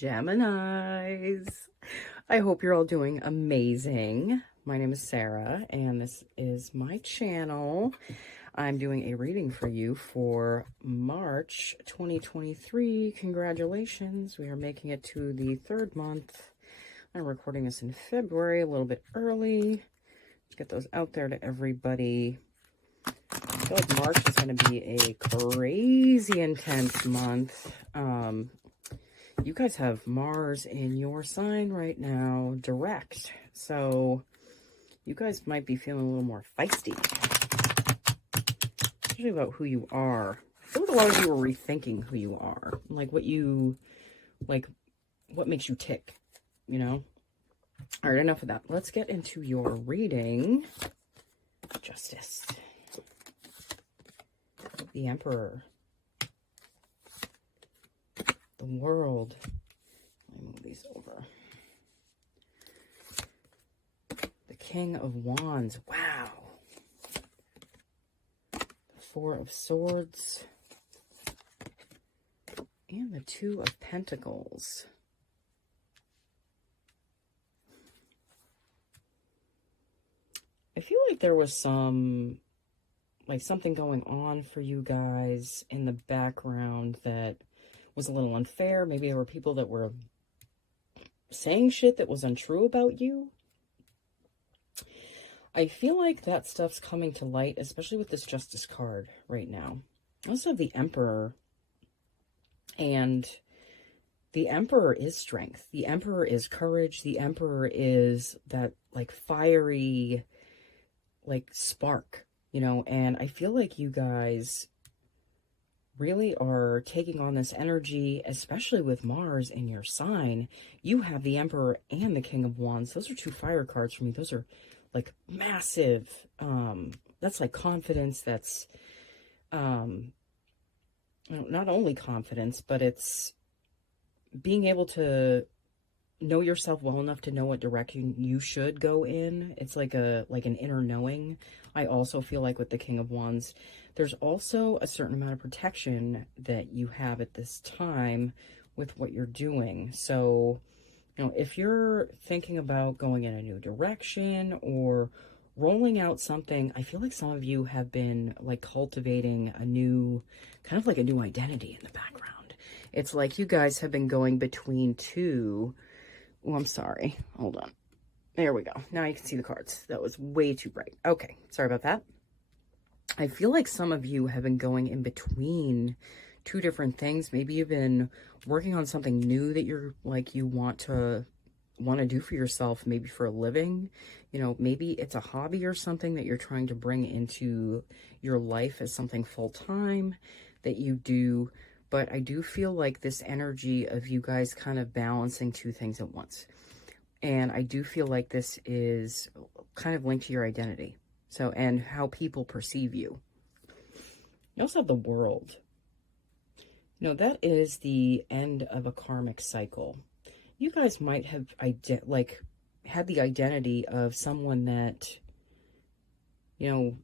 Geminis. I hope you're all doing amazing. My name is Sarah, and this is my channel. I'm doing a reading for you for March 2023. Congratulations. We are making it to the third month. I'm recording this in February, a little bit early. Get those out there to everybody. I feel like March is going to be a crazy intense month. You guys have Mars in your sign right now, direct. So you guys might be feeling a little more feisty, especially about who you are. I feel like a lot of you are rethinking who you are, like what makes you tick, you know? All right, enough of that. Let's get into your reading. Justice. The Emperor. The World. Let me move these over. The King of Wands. Wow. The Four of Swords. And the Two of Pentacles. I feel like there was something going on for you guys in the background that was a little unfair. Maybe there were people that were saying shit that was untrue about you. I feel like that stuff's coming to light, especially with this Justice card right now. I also have the Emperor, and the Emperor is strength. The Emperor is courage. The Emperor is that fiery spark, you know, and I feel like you guys really are taking on this energy, especially with Mars in your sign. You have the Emperor and the King of Wands. Those are two fire cards for me. Those are massive. That's confidence. That's not only confidence, but it's being able to know yourself well enough to know what direction you should go in. It's like an inner knowing. I also feel like with the King of Wands, there's also a certain amount of protection that you have at this time with what you're doing. So, you know, if you're thinking about going in a new direction or rolling out something, I feel like some of you have been cultivating a new, kind of a new identity in the background. It's like you guys have been going between two. Oh, I'm sorry. Hold on. There we go. Now you can see the cards. That was way too bright. Okay. Sorry about that. I feel like some of you have been going in between two different things. Maybe you've been working on something new that you're you want to do for yourself, maybe for a living. You know, maybe it's a hobby or something that you're trying to bring into your life as something full-time that you do. But I do feel like this energy of you guys kind of balancing two things at once. And I do feel like this is kind of linked to your identity. So, and how people perceive you. You also have the World. You know, that is the end of a karmic cycle. You guys might have had the identity of someone that, you know,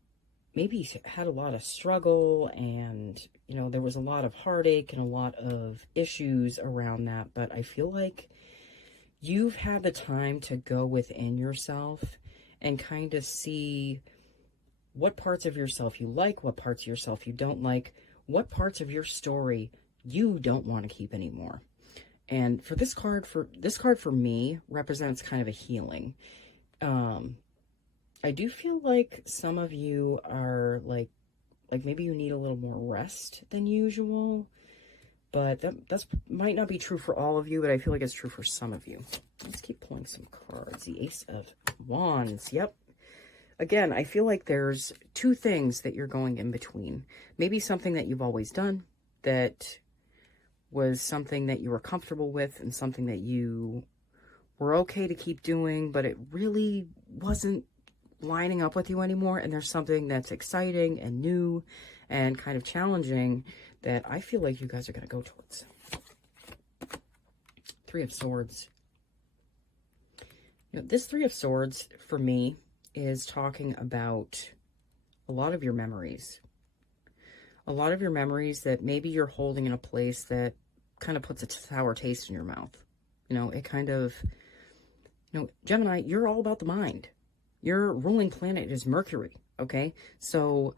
maybe had a lot of struggle, and, you know, there was a lot of heartache and a lot of issues around that. But I feel like you've had the time to go within yourself and kind of see what parts of yourself you like, what parts of yourself you don't like, what parts of your story you don't want to keep anymore. And for this card for me represents kind of a healing. I do feel like some of you are maybe you need a little more rest than usual, but that's might not be true for all of you, but I feel like it's true for some of you. Let's keep pulling some cards. The Ace of Wands. Yep. Again, I feel like there's two things that you're going in between. Maybe something that you've always done that was something that you were comfortable with and something that you were okay to keep doing, but it really wasn't lining up with you anymore. And there's something that's exciting and new and kind of challenging that I feel like you guys are going to go towards. Three of Swords. You know, this Three of Swords for me is talking about a lot of your memories. A lot of your memories that maybe you're holding in a place that kind of puts a sour taste in your mouth. It kind of, Gemini, you're all about the mind. Your ruling planet is Mercury, okay? So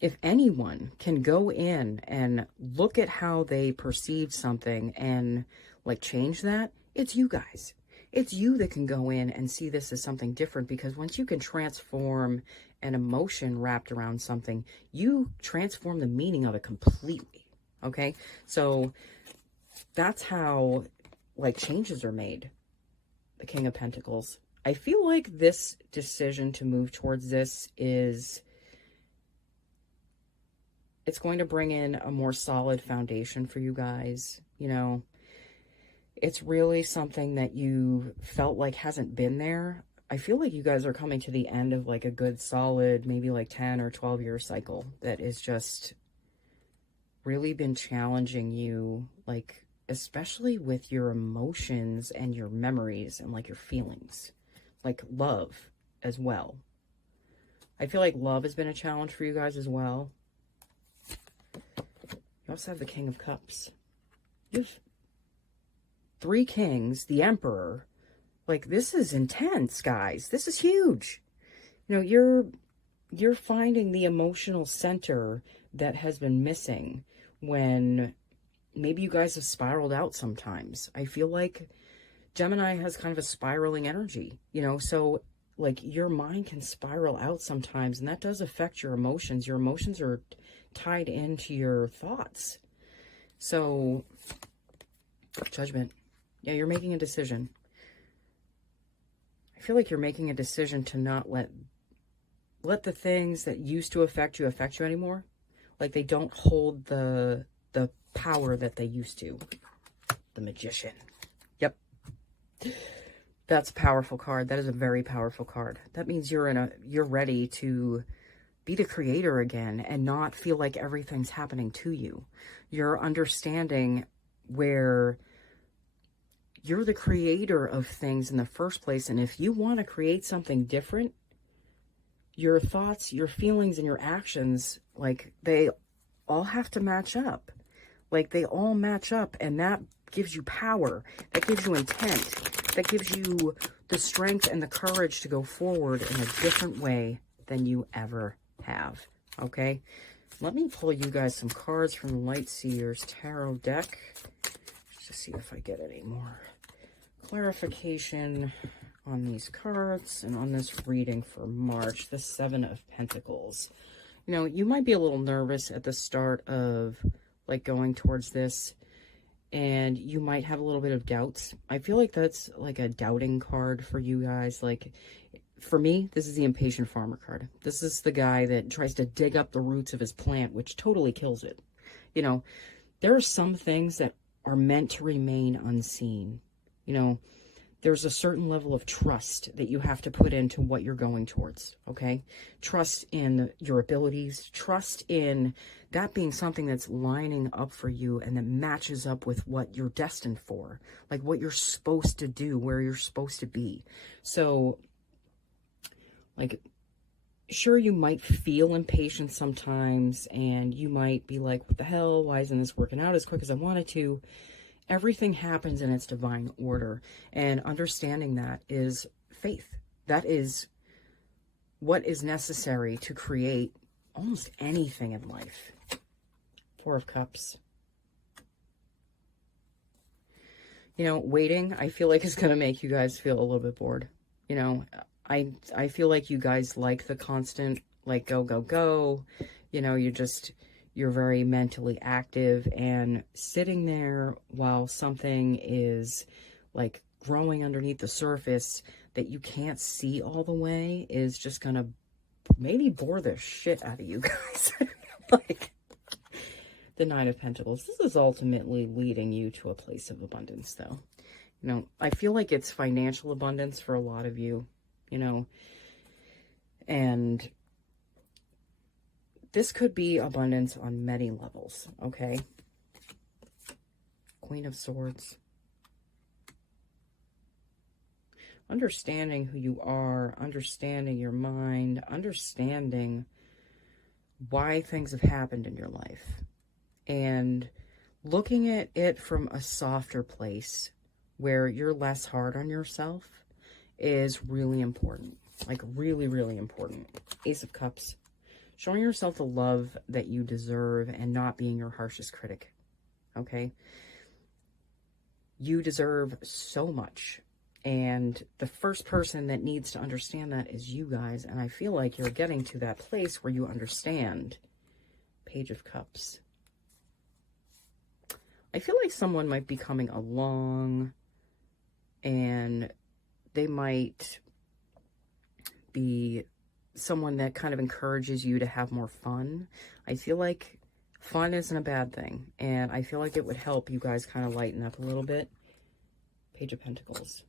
if anyone can go in and look at how they perceive something and like change that, it's you guys. It's you that can go in and see this as something different, because once you can transform an emotion wrapped around something, you transform the meaning of it completely, okay? So that's how like changes are made. The King of Pentacles. I feel like this decision to move towards this it's going to bring in a more solid foundation for you guys. It's really something that you felt like hasn't been there. I feel like you guys are coming to the end of like a good solid, maybe like 10 or 12-year cycle that is just really been challenging you, like especially with your emotions and your memories and like your feelings, like love as well. I feel like love has been a challenge for you guys as well. You also have the King of Cups. You have 3 kings, the Emperor. Like, this is intense, guys. This is huge. You're finding the emotional center that has been missing when maybe you guys have spiraled out sometimes. I feel like Gemini has kind of a spiraling energy, so like your mind can spiral out sometimes, and that does affect your emotions. Your emotions are tied into your thoughts. So, Judgment. Yeah, you're making a decision. I feel like you're making a decision to not let the things that used to affect you anymore. Like they don't hold the power that they used to. The Magician. Yep. That's a powerful card. That is a very powerful card. That means you're ready to be the creator again and not feel like everything's happening to you. You're understanding where you're the creator of things in the first place. And if you want to create something different, your thoughts, your feelings, and your actions, like they all have to match up. Like they all match up, and that gives you power. That gives you intent. That gives you the strength and the courage to go forward in a different way than you ever have. Okay? Let me pull you guys some cards from the Light Seers Tarot deck. Just to see if I get any more clarification on these cards and on this reading for March, the 7 of Pentacles. You might be a little nervous at the start of like going towards this, and you might have a little bit of doubts. I feel like that's like a doubting card for you guys. Like for me, this is the impatient farmer card. This is the guy that tries to dig up the roots of his plant, which totally kills it. There are some things that are meant to remain unseen. There's a certain level of trust that you have to put into what you're going towards, okay? Trust in your abilities, trust in that being something that's lining up for you and that matches up with what you're destined for, like what you're supposed to do, where you're supposed to be. So, like, sure, you might feel impatient sometimes, and you might be like, what the hell? Why isn't this working out as quick as I wanted to? Everything happens in its divine order, and understanding that is faith. That is what is necessary to create almost anything in life. 4 of Cups. Waiting, I feel like is going to make you guys feel a little bit bored. I feel like you guys like the constant, like, go, go, go. You're very mentally active, and sitting there while something is like growing underneath the surface that you can't see all the way is just gonna maybe bore the shit out of you guys. Like the 9 of Pentacles. This is ultimately leading you to a place of abundance, though. I feel like it's financial abundance for a lot of you, and this could be abundance on many levels, okay? Queen of Swords. Understanding who you are, understanding your mind, understanding why things have happened in your life. And looking at it from a softer place where you're less hard on yourself is really important. Like really, really important. Ace of Cups. Showing yourself the love that you deserve and not being your harshest critic. Okay? You deserve so much. And the first person that needs to understand that is you guys. And I feel like you're getting to that place where you understand. Page of Cups. I feel like someone might be coming along and they might be someone that kind of encourages you to have more fun. I feel like fun isn't a bad thing, and I feel like it would help you guys kind of lighten up a little bit. Page of Pentacles.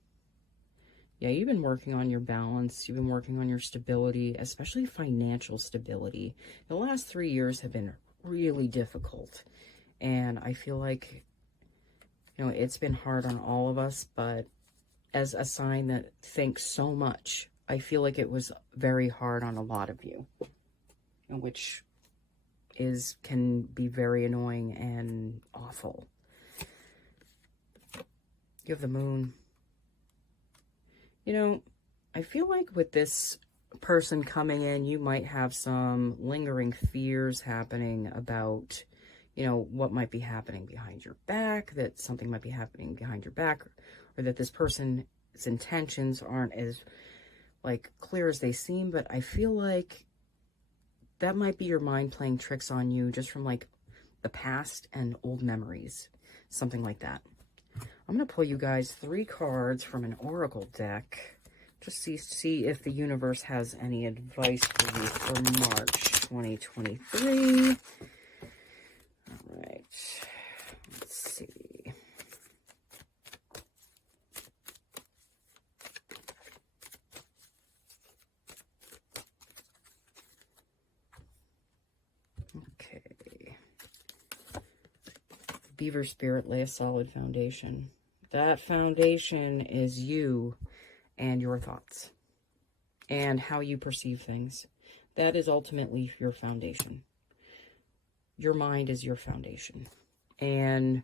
Yeah, you've been working on your balance. You've been working on your stability, especially financial stability. The last 3 years have been really difficult, and I feel like, you know, it's been hard on all of us, but as a sign that thinks so much, I feel like it was very hard on a lot of you, which can be very annoying and awful. You have the Moon. You know, I feel like with this person coming in, you might have some lingering fears happening about, you know, what might be happening behind your back, that something might be happening behind your back, or that this person's intentions aren't as, like, clear as they seem. But I feel like that might be your mind playing tricks on you just from, like, the past and old memories. Something like that. I'm going to pull you guys 3 cards from an oracle deck. Just see if the universe has any advice for you for March 2023. All right. Let's see. Okay. Beaver Spirit, lay a solid foundation. That foundation is you and your thoughts and how you perceive things. That is ultimately your foundation. Your mind is your foundation. And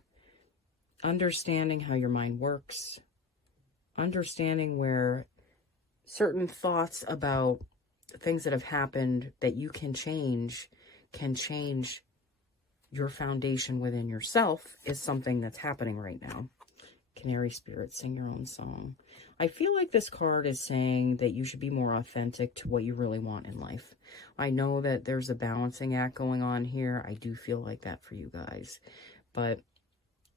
understanding how your mind works, understanding where certain thoughts about things that have happened that you can change your foundation within yourself is something that's happening right now. Canary Spirit, sing your own song. I feel like this card is saying that you should be more authentic to what you really want in life. I know that there's a balancing act going on here. I do feel like that for you guys. But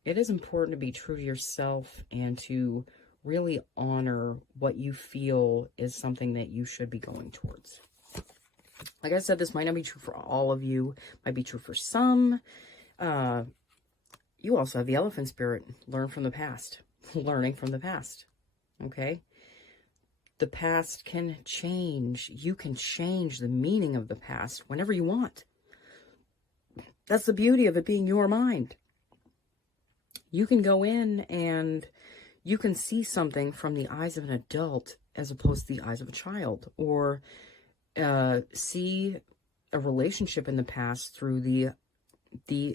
it is important to be true to yourself and to really honor what you feel is something that you should be going towards. Like I said, this might not be true for all of you. Might be true for some. You also have the Elephant Spirit. Learn from the past. Learning from the past. Okay? The past can change. You can change the meaning of the past whenever you want. That's the beauty of it being your mind. You can go in and you can see something from the eyes of an adult as opposed to the eyes of a child. Or see a relationship in the past through the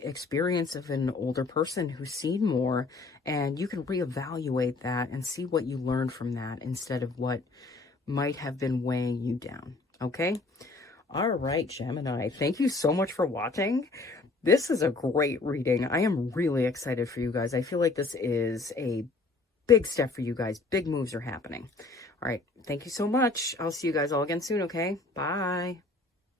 experience of an older person who's seen more, and you can reevaluate that and see what you learned from that instead of what might have been weighing you down. Okay? All right, Gemini. Thank you so much for watching. This is a great reading. I am really excited for you guys. I feel like this is a big step for you guys. Big moves are happening. All right. Thank you so much. I'll see you guys all again soon, okay? Bye.